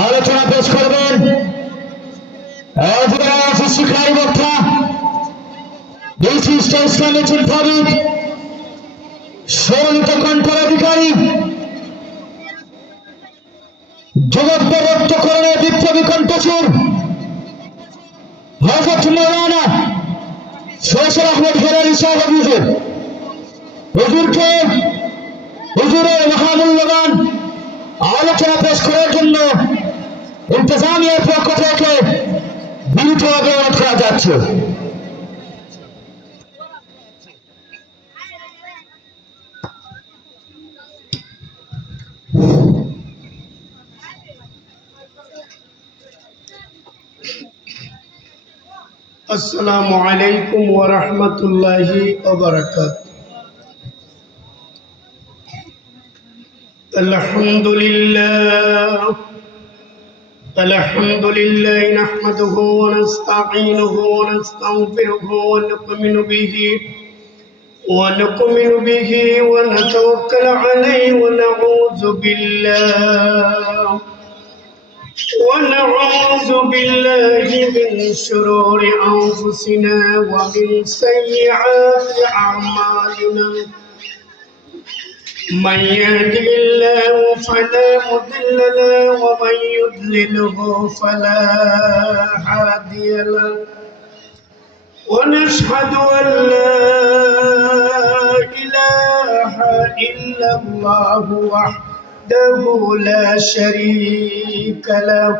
আলোচনা পেশ করবেন শিক্ষারী বক্তা বিশিষ্ট ইসলামী চিন্তাবিদ সম্মানিত কণ্ঠের অধিকারী জগৎ প্রবর্তকরণের বিপ্লবী কণ্ঠস্বর হযরত মাওলানা ফয়সাল আহমদ হেলালী সাহেব হুজুরকে হুজুরের মহামূল্যবান আলোচনা পেশ করার জন্য ইন্তজামিয়ার পক্ষ থেকে বিনীতভাবে অনুরোধ করা যাচ্ছে। আসসালামু আলাইকুম ওয়া রাহমাতুল্লাহি ওয়া বারাকাতুহু। আলহামদুলিল্লাহ নাহমাদুহু ওয়া নাস্তাঈনুহু ওয়া নাস্তাগফিরুহু ওয়া নু'মিনু বিহি ওয়া নাতাওয়াক্কালু আলাইহি ونعوذ بالله من شرور أنفسنا ومن سيئات أعمالنا من يهده الله فلا مضل له ومن يضلله فلا هادي له ونشهد أن لا إله إلا الله وحده لا شريك له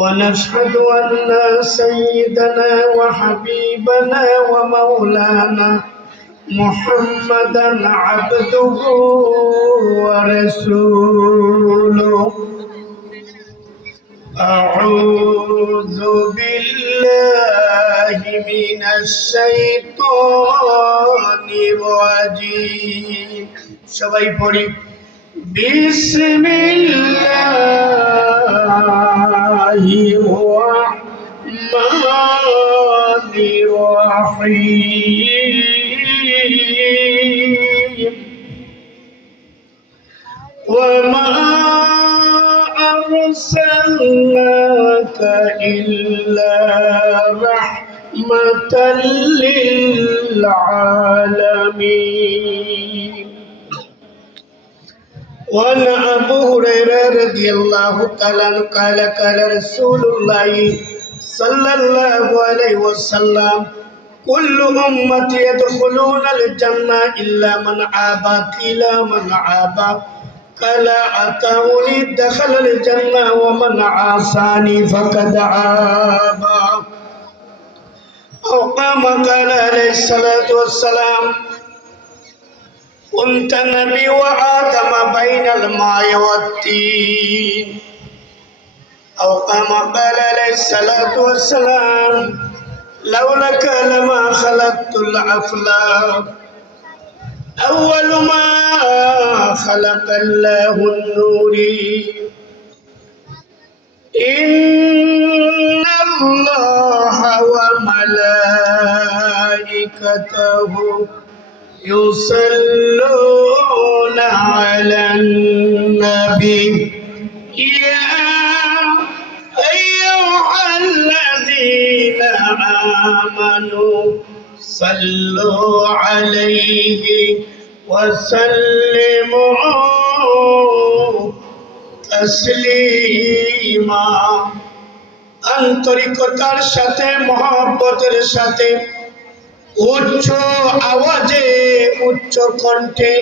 ونشهد أن سيدنا وحبيبنا ومولانا محمدا عبده ورسوله أعوذ بالله من الشيطان الرجيم সবাই পড়ি বিসমিল্লাহির রহমানির রহিম ওয়ামা আরসালনাকা ইল্লা রাহমাতাল লিল আলামিন। وعن أبو هريرة رضي الله تعالى عنه قال قال رسول الله صلى الله عليه وسلم كل أمتي يدخلون الجنة إلا من أبى قيل من أبى قال أطاعني دخل الجنة ومن عصاني فقد أبى أو كما قال عليه الصلاة والسلام كنت نبي وآدم بين الماء والطين أو كما قال عليه الصلاة والسلام لولاك لما خلقت الأفلاك أول ما خلق الله النور إن الله وملائكته يصلون على النبي يا أيها الذين آمنوا صلوا عليه وسلموا تسليما। আন্তরিকতার সাথে মহব্বতের সাথে উচ্চ আওয়াজে উচ্চ কণ্ঠে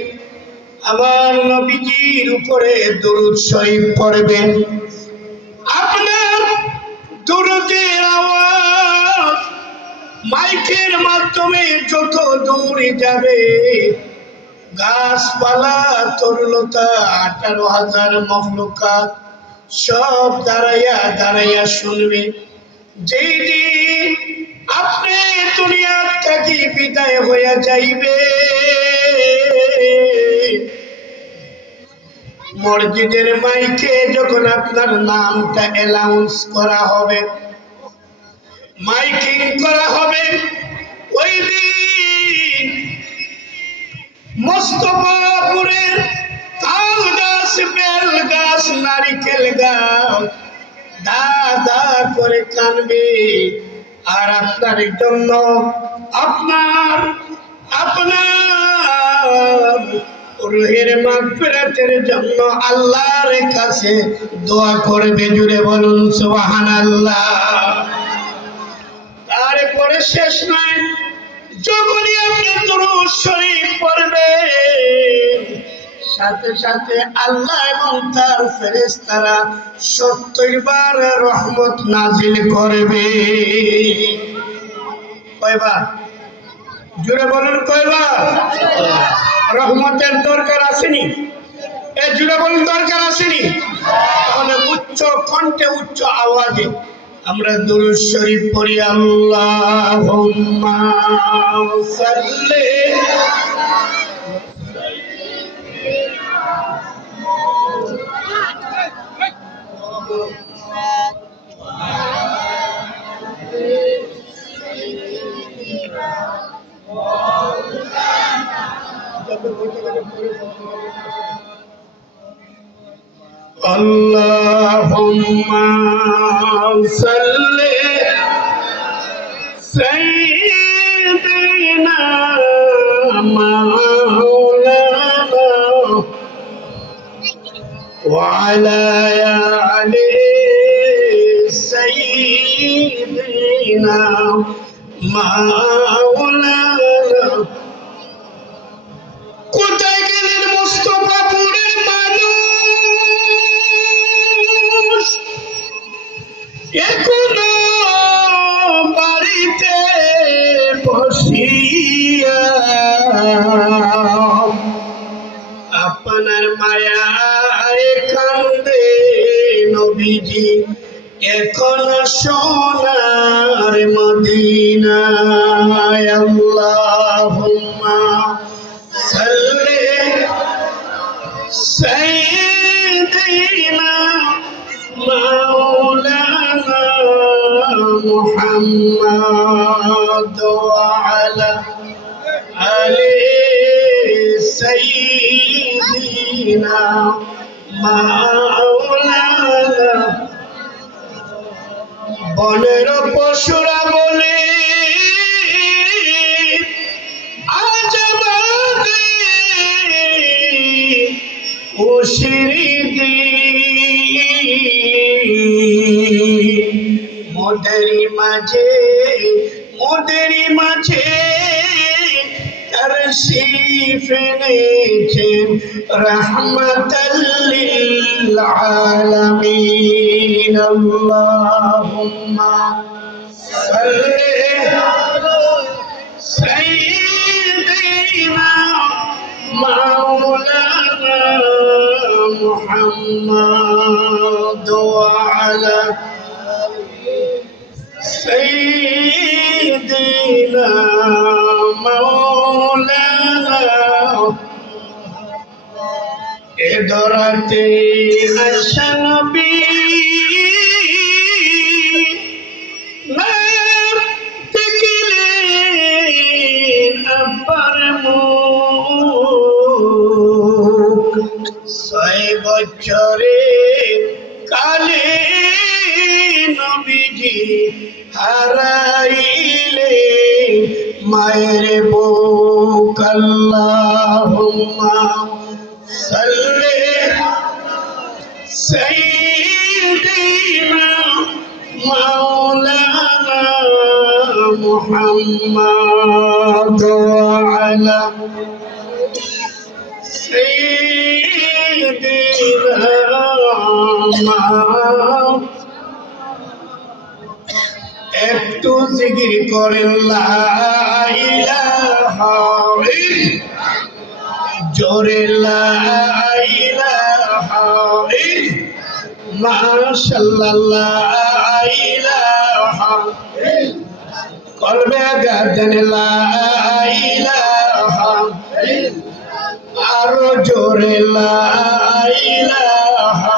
আমার নবীজির উপরে দরুদ শরীফ পড়বেন। আপনার দরুদের আওয়াজ মাইকের মাধ্যমে যত দূর যাবে গাছপালা তরুলতা 18,000 মখলুকাত সব দাঁড়াইয়া দাঁড়াইয়া শুনবে। যেই দিন আপনি দুনিয়া থেকে বিদায় হইয়া যাইবে মসজিদের মাইকে যখন আপনার নামটা অ্যানাউন্স করা হবে, মাইকিং করা হবে, ওই দিন মোস্তফাপুরের তাল গাছ গাছ, বেল গাছ, নারিকেল গাছ দা দা করে কানবে। আর আপনার জন্য আপনার আপনার রুহের মাগফিরাতের জন্য আল্লাহর কাছে দোয়া করবে। জুড়ে বলুন সুবহানাল্লাহ। তারপরে শেষ নয়, যখনই আপনি দুরূদ শরীফ পড়বেন সাথে সাথে আল্লাহ এবং তার ফেরেশতারা 70 বার রহমত নাজিল করবে। কয়বার? জুড়ে বলুন কয়বার? রহমতের দরকার আসেনি? এ জুড়ে বলুন দরকার আসেনি? তাহলে উচ্চ কণ্ঠে উচ্চ আওয়াজে আমরা দুরূদ শরীফ পড়ি। আল্লাহুম্মা সাল্লি Allahumma salli sayyidina maulana wa ala ali sayyidina maulana। কোথায় গেলেন মুস্তাফাপুরের মানুষ? এখনো বাড়িতে বসিয়া আপনার মায়ায় কান্দে নবীজি এখনো সোনার মদিনায়। আল্লাহুম্মা সাল্লি সাইয়্যিদিনা মাওলানা মুহাম্মদ ওয়া আলা আলি সাইয়্যিদিনা মাওলানা। বনের পশুরা বলে আজ ওশিরিদি মোদেরি মাঝে তশরীফ এনেছেন রাহমাতাল লিল আলামিন। আল্লাহুম্মা সাল্লি সাইয়্যিদিনা মাওলানা মুহাম্মদ ওয়া আলা সাইয়্যিদিনা মাওলানা। এ দরাতে আসা নবী না দেখলে আব্বার মুখ। 6 বছরে কালে নবীজি হারাইলে মায়ের বুক। আল্লাহুম্মা সাল্লি সাইয়্যিদিনা মাওলানা মুহাম্মদ ওয়া আলা সাইয়্যিদিনা একটু জিকির করেন লা ইলাহা জোরে লা ইলাহা মাশাআল্লাহ লা ইলাহা কলবে গার্ডেন লা ইলাহা আরো জোরে লা ইলাহা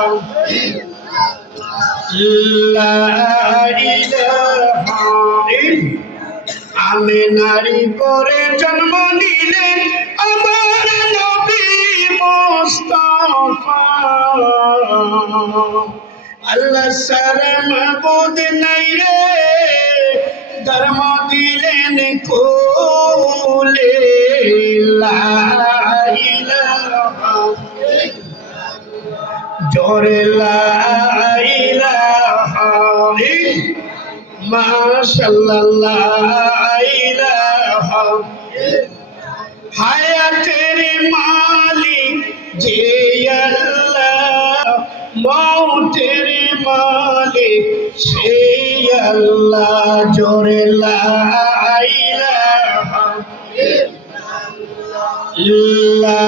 লা ইলাহা। আমি নারী করে জন্ম নিলেন আমার নবী মুস্তাফা আল্লাহ সারা মাবুদ নাই রে ধর্ম দিলেন কোলে লা ইলাহা জোরে লা ইলাহা মাশাআল্লাহ লা ইলাহা হায়াতের মালিক যে আল্লাহ মৌতের মালিক সেই আল্লাহ জোরে লা ইলাহা লা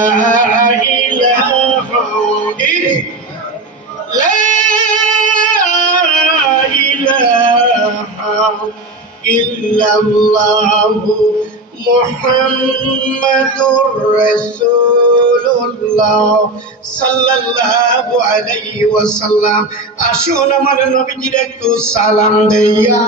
ইলাহা লা ইলাহা ইল্লাল্লাহু মুহাম্মাদুর রাসূলুল্লাহ সাল্লাল্লাহু আলাইহি ওয়াসাল্লাম। আসুন আমার নবীজির একটু সালাম দেয়া।